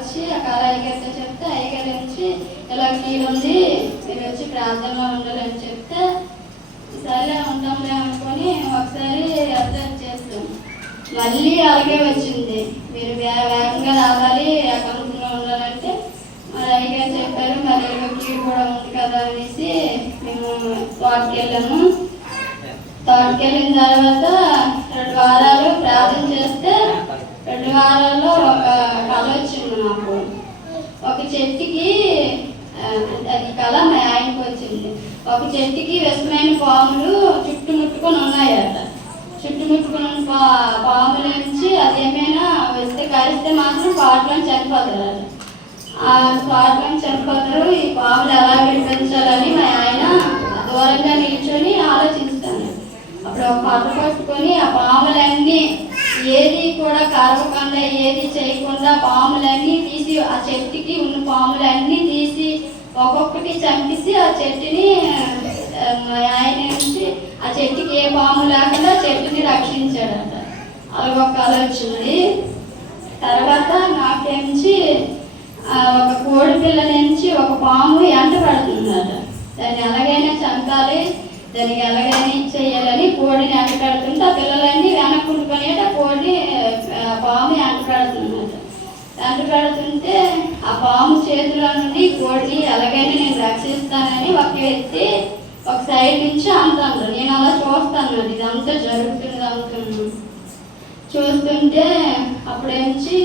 వచ్చి ఆ కళ అయ్యగారితో చెప్తే అయ్యగారి నుంచి ఇలా కీలు ఉంది, మీరు వచ్చి ప్రార్థనలో ఉండాలని చెప్తే సరే ఉంటాంలే అనుకొని ఒకసారి అబ్జర్వ్ చేస్తాం. మళ్ళీ అలాగే వచ్చింది, మీరు వేగంగా రావాలి అకౌంట్లో ఉండాలంటే. మరి అయ్యగారు చెప్పారు, మరి కీడు కూడా ఉంది కదా అనేసి మేము తోటకెళ్ళాము. తోటకెళ్ళిన తర్వాత 2 వారాలు ప్రార్థన చేస్తే 2 వారాల్లో ఒక కళ వచ్చింది నాకు. ఒక చెట్టుకి అది కళ మా ఆయనకు వచ్చింది. ఒక చెట్టుకి విషమైన పాములు చుట్టుముట్టుకొని ఉన్నాయట. చుట్టుముట్టుకుని పాముల నుంచి అదేమైనా వస్తే కరిస్తే మాత్రం పాటలో చనిపోతారు. ఆ పాటలో చనిపోతారు. ఈ పాములు ఎలా విడిపించాలని మా ఆయన దూరంగా నిల్చొని ఆలోచిస్తాను. అప్పుడు ఒక పట్ట పట్టుకొని ఆ పాములన్నీ ఏది కూడా కరవకుండా ఏది చేయకుండా పాములన్నీ తీసి ఆ చెట్టుకి ఉన్న పాములన్నీ తీసి ఒక్కొక్కటి చంపేసి ఆ చెట్టుని ఆయన నుంచి ఆ చెట్టుకి ఏ పాము లేకుండా చెట్టుని రక్షించాడట. అలా ఒక కళ వచ్చింది. తర్వాత నాకేంచి ఒక కోడి పిల్ల నుంచి ఒక పాము ఎంట పడుతుందట. దాన్ని ఎలాగైనా చంపాలి, దానికి ఎలాగైనా చేయాలని కోడిని ఎంట పెడుతుంటే ఆ పిల్లలన్నీ వెనక్కుంటుకొని ఆ కోడిని పాము ఎంట పెడుతుందట. ఎంట పెడుతుంటే ఆ పాము చేతిలో నుండి కోడిని ఎలాగైనా నేను రక్షిస్తానని ఒక వ్యక్తి ఒక సైడ్ నుంచి అంటాను. నేను అలా చూస్తాను, ఇదంతా జరుగుతుంది అంటున్నాను. చూస్తుంటే అప్పుడేంచి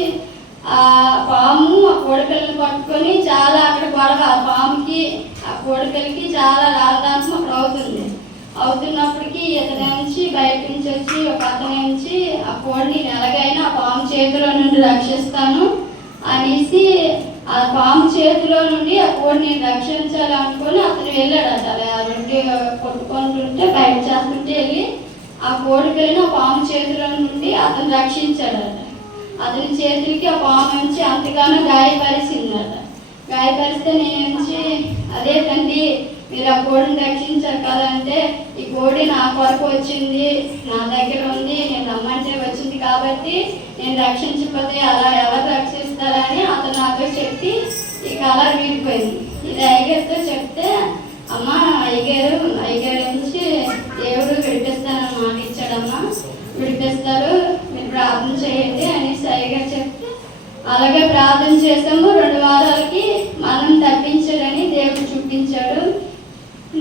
ఆ పాము ఆ కోడిపిల్లని పట్టుకొని చాలా అక్కడ గొడవ, ఆ పాముకి ఆ కోడిపిల్లకి చాలా రాజధాంతం అక్కడ అవుతున్నప్పటికీ ఇతని నుంచి బయట నుంచి వచ్చి ఒక అతని నుంచి ఆ కోడిని ఎలాగైనా ఆ పాము చేతిలో నుండి రక్షిస్తాను అనేసి ఆ పాము చేతిలో నుండి ఆ కోడిని రక్షించాలనుకొని అతను వెళ్ళాడట. అలా రొట్టె కొట్టుకుంటుంటే బయట చేస్తుంటే వెళ్ళి ఆ కోడి పిల్లని ఆ పాము చేతిలో నుండి అతను రక్షించాడట. అతని చేతులకి ఆ పాము నుంచి అంతగానో గాయపరిచిందట. గాయపరిస్తే నేను నుంచి అదే తండ్రి మీరు ఆ కోడిని రక్షించారు కదంటే, ఈ కోడి నా కొరకు వచ్చింది, నా దగ్గర ఉంది, నేను రమ్మంటే వచ్చింది కాబట్టి నేను రక్షించకపోతే అలా ఎవరు రక్షిస్తారని అతను నాతో చెప్పి ఈ కళ వీడిపోయింది. ఇది అయ్యగారితో చెప్తే, అమ్మ అయ్యగారు నుంచి దేవుడు విడిపిస్తానని మాట ఇచ్చాడమ్మా, విడిపిస్తారు, మీరు ప్రార్థన చేయండి అనేసి అయ్యగారు చెప్తే అలాగే ప్రార్థన చేసాము. 2 వారాలకి మనం తప్పించాడని దేవుడు చూపించాడు.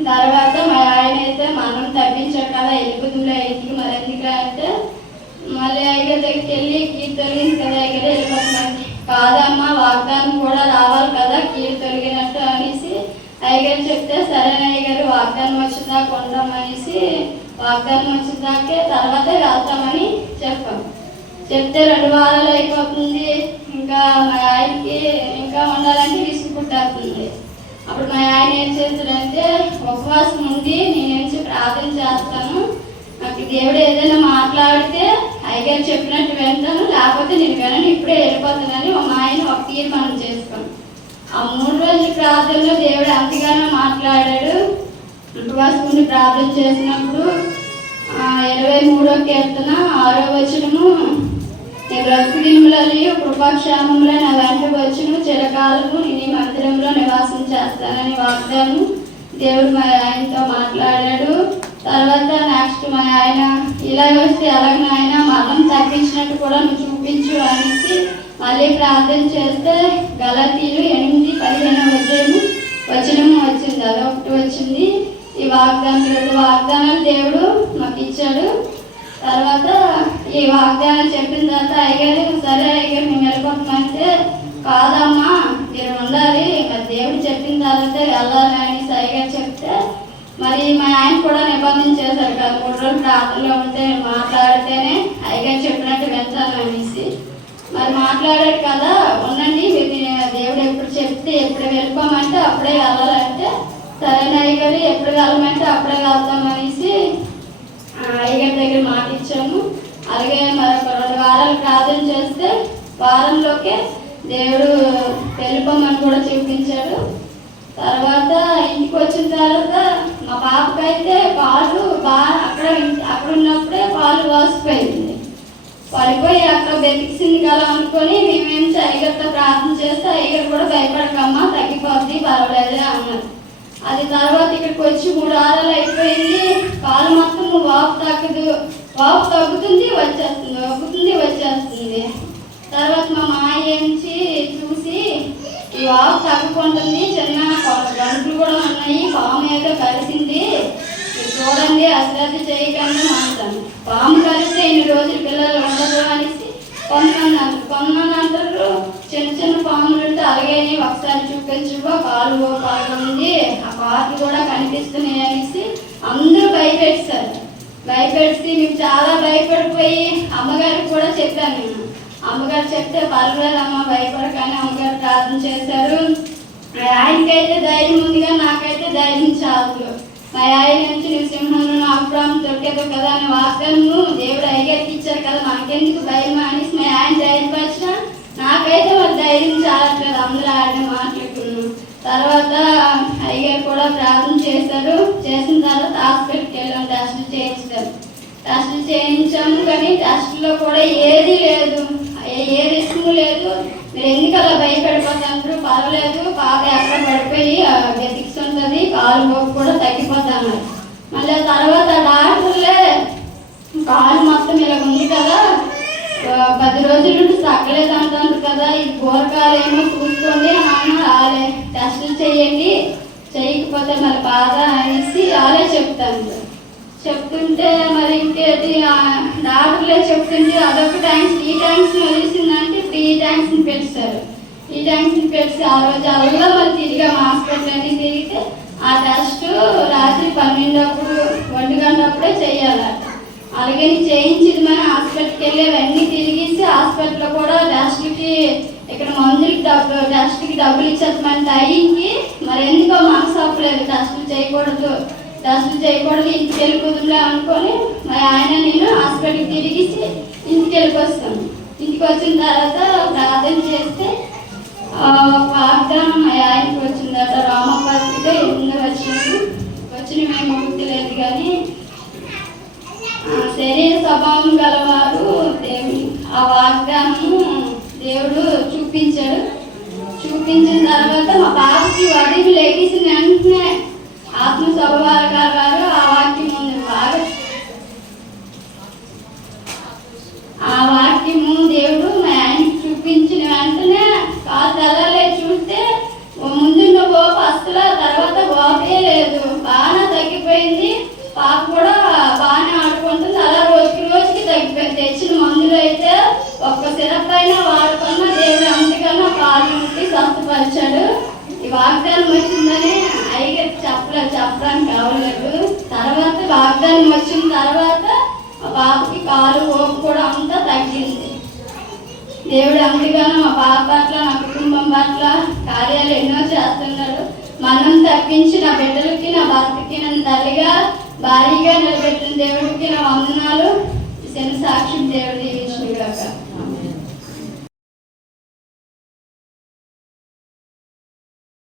తర్వాత మా ఆయన అయితే మనం తప్పించాడు కదా, వెళ్ళిపోతుందిలే ఇంటికి మరి ఎందుకు అంటే మళ్ళీ అయ్యగారి దగ్గరికి వెళ్ళి కీడు తొలగింది కదా అయ్యగారు వెళ్ళిపోతున్నాను. కాదమ్మా వాగ్దానం కూడా రావాలి కదా కీడు తొలగినట్టు అనేసి అయ్యగారు చెప్తే సరే అయ్యగారు వాగ్దానం వచ్చిందాకా ఉండమనేసి వాగ్దానం వచ్చిందాకే తర్వాత వెళ్తామని చెప్పాము. చెప్తే 2 వారాలు అయిపోతుంది. ఇంకా మా ఆయనకి ఇంకా ఉండాలంటే విసుగు పుట్టేస్తుంది. అప్పుడు మా ఆయన ఏం చేస్తాడంటే ఉపవాసం ఉండి నేను ప్రార్థన చేస్తాను, నాకు దేవుడు ఏదైనా మాట్లాడితే అయ్యగారు చెప్పినట్టు వింటాను, లేకపోతే నేను వినను, ఇప్పుడే వెళ్ళిపోతానని మా ఆయన ఒక తీర్మానం చేసుకున్నాను. ఆ 3 రోజుల ప్రార్థనలో దేవుడు అంతగానో మాట్లాడాడు. ఉపవాసం ఉండి ప్రార్థన చేసినప్పుడు 23వ కీర్తన 6వ వచనము, బ్రతుకుదినుములలో కృపాక్షేమంలో నా వెంట వచ్చును, చిరకాలము నీ మందిరంలో నివాసం చేస్తానని వాగ్దానం దేవుడు మా ఆయనతో మాట్లాడాడు. తర్వాత నెక్స్ట్ మా ఆయన ఇలా వస్తే ఎలాగ ఆయన మతం తగ్గించినట్టు కూడా నువ్వు చూపించు అనేసి మళ్ళీ ప్రార్థన చేస్తే గలతీయులు 8:15 వచనము వచ్చింది, అదొకటి వచ్చింది. ఈ వాగ్దానం 2 వాగ్దానాలు దేవుడు మాకు ఇచ్చాడు. తర్వాత ఈ వాగ్దానం చెప్పిన తర్వాత అయ్యగారు సరే అయ్యగారు మేము వెళ్ళిపోతామంటే కాదమ్మా మీరు ఉండాలి, మరి దేవుడు చెప్పిన తర్వాత వెళ్ళాలి అనేసి అయ్యగారు చెప్తే మరి మా ఆయన కూడా నిబంధన చేశారు కదా 3 రోజులు ప్రార్థనలో ఉంటే మాట్లాడితేనే అయ్యగారు చెప్పినట్టు వెళ్తాను అనేసి. మరి మాట్లాడాడు కదా ఉండండి, మీరు దేవుడు ఎప్పుడు చెప్తే ఎప్పుడు వెళ్ళిపోమంటే అప్పుడే వెళ్ళాలంటే సరైన అయ్యగారు ఎప్పుడు వెళ్ళమంటే అప్పుడే వెళ్తాం అనేసి అయ్యగారి దగ్గర మాట ఇచ్చాము. అలాగే మరొక 2 వారాలు ప్రార్థన చేస్తే వారంలోకే దేవుడు వెళ్ళిపోమని కూడా చూపించాడు. తర్వాత ఇంటికి వచ్చిన తర్వాత మా పాపకైతే పాలు బాగా అక్కడ ఉన్నప్పుడే పాలు వాసిపోయింది. పడిపోయి అక్కడ బెతికిసింది కదా అనుకొని మేమేం అయ్యగారితో ప్రార్థన చేస్తే అయ్యగారు కూడా భయపడకమ్మా తగ్గిపోద్ది పర్వాలేదు అన్నారు. అది తర్వాత ఇక్కడికి వచ్చి 3 వారాలు అయిపోయింది. కాలు మొత్తం వాపు తగ్గదు, వాపు తగ్గుతుంది వచ్చేస్తుంది, తగ్గుతుంది వచ్చేస్తుంది. తర్వాత మా మాయ ఏంచి చూసి ఈ వాపు తగ్గుకుంటుంది, చిన్న గంటలు కూడా ఉన్నాయి, పాము ఏదో కలిసింది, చూడండి అశ్రద్ధ చేయకుండా మాట్లాడు. పాము కలిస్తే ఇన్ని రోజులు పిల్లలు ఉండదు అనేసి కొంతమంది అంటారు చిన్న చిన్న పాములు ఉంటే అలాగే ఒకసారి చూపించుకో కాలు పాల్గొంది, ఆ పాటలు కూడా కనిపిస్తున్నాయి అనేసి అందరూ భయపెట్టారు. భయపెడితే మీకు చాలా భయపడిపోయి అమ్మగారికి కూడా చెప్పాను నేను. అమ్మగారు చెప్తే పర్వాలేదమ్మ భయపడకని అమ్మగారు ప్రార్థన చేశారు. ఆయనకైతే ధైర్యం ఉంది కానీ నాకైతే ధైర్యం చాలు. మా ఆయన నుంచి నువ్వు సింహంలో అబ్రాహ్మ దొరికేదు కదా అని వాగ్దానము దేవుడు అయ్యగారికి ఇచ్చారు కదా, నాకెందుకు భయం అనేసి మా ఆయన ధైర్యపరిచిన నాకైతే వాళ్ళ ధైర్యం చాలట్లేదు. అందరూ ఆడిన మాట్లాడుకున్నాం. తర్వాత అయ్యగారు కూడా ప్రార్థన చేశారు. చేసిన తర్వాత హాస్పిటల్కి వెళ్ళాం, టెస్టులు చేయించారు. టెస్టులు చేయించాము కానీ టెస్టులో కూడా ఏది లేదు, ఏ రిస్క్ లేదు. మీరు ఎందుకు అలా భయపడిపోతారు, పర్వాలేదు బాగా ఎక్కడ పడిపోయి వెతికిస్తుంటుంది, కాలు గొప్ప కూడా తగ్గిపోతాను. మళ్ళీ తర్వాత డాక్టర్లే కాలు మొత్తం ఇలా ఉంది కదా 10 రోజుల నుండి తగ్గలేదు అంటారు కదా, ఇది కూరగాయలు ఏమో చూసుకోండి అన్న రాలే, టెస్టులు చేయండి, చేయకపోతే మరి బాధ అనేసి వాళ్ళే చెప్తాను. చెప్తుంటే మరి ఇంకేది డాక్టర్లే చెప్తుంటే అదొక ట్యాంక్స్ ఈ ట్యాంక్స్ వదిలిసిందంటే 3 ట్యాంక్స్ని పెట్టారు. ఈ ట్యాంక్స్ని పెట్టి ఆ రోజు అలా మరి తిరిగా హాస్పిటల్ అన్ని తిరిగితే ఆ టెస్ట్ రాత్రి 12 అప్పుడు 1 గంట అప్పుడే చెయ్యాలట. అలాగే చేయించింది మన హాస్పిటల్కి వెళ్ళేవన్నీ తిరిగిస్తే హాస్పిటల్లో కూడా టెస్ట్కి ఇక్కడ మందులకి టెస్ట్కి డబ్బులు ఇచ్చేస్తామంటే టైంకి మరి ఎందుకో మనసు అప్పలేదు, టెస్టులు చేయకూడదు ఇంటికి వెళ్ళిపోతుందా అనుకొని మరి ఆయన నేను హాస్పిటల్కి తిరిగిసి ఇంటికి వెళ్ళిపోస్తాను. ఇంటికి వచ్చిన తర్వాత ప్రార్థన చేస్తే వాగ్దానం మా ఆయనకి వచ్చిందట. రామపత్రిక 8వ వచ్చిన మేము గుర్తులేదు కానీ శరీర స్వభావం గలవారు దేవుడు ఆ వాగ్దానము దేవుడు చూపించాడు. చూపించిన తర్వాత మా బాబుకి వదిలి లెగిసిన వెంటనే ఆత్మ స్వభావాలు గలవారు ఆ వాక్యం ఉంది బాగా, ఆ వాక్యము దేవుడు మా ఆయనకి చూపించిన వెంటనే కాదు తెల్లలే చూస్తే ముందున్న గోప అసలు తర్వాత గోపే లేదు, బాగా తగ్గిపోయింది. పాప కూడా బాగానే ఆడుకుంటుంది. అలా రోజుకి తగ్గిపోయింది. తెచ్చిన మందులు అయితే ఒక్క సిరప్ అయినా వాడుకున్నా దేవుడు అంతకన్నా కాలు ఉండి స్వస్థపరిచాడు. ఈ వాగ్దానం వచ్చిందని అయ్యగారికి చెప్పడానికి కావలేదు. తర్వాత వాగ్దానం వచ్చిన తర్వాత మా పాపకి కాలు ఓపు కూడా అంతా తగ్గింది. దేవుడు అంతగానో మా పాప పట్ల నా కుటుంబం పట్ల కార్యాలు ఎన్నో చేస్తున్నాడు. మనం తప్పించి నా బిడ్డలకి నా భర్తకి నన్ను తల్లిగా భారీగా నిలబెట్టిన దేవుడికి నా వందనాలు. చిన్న సాక్షి దేవుడి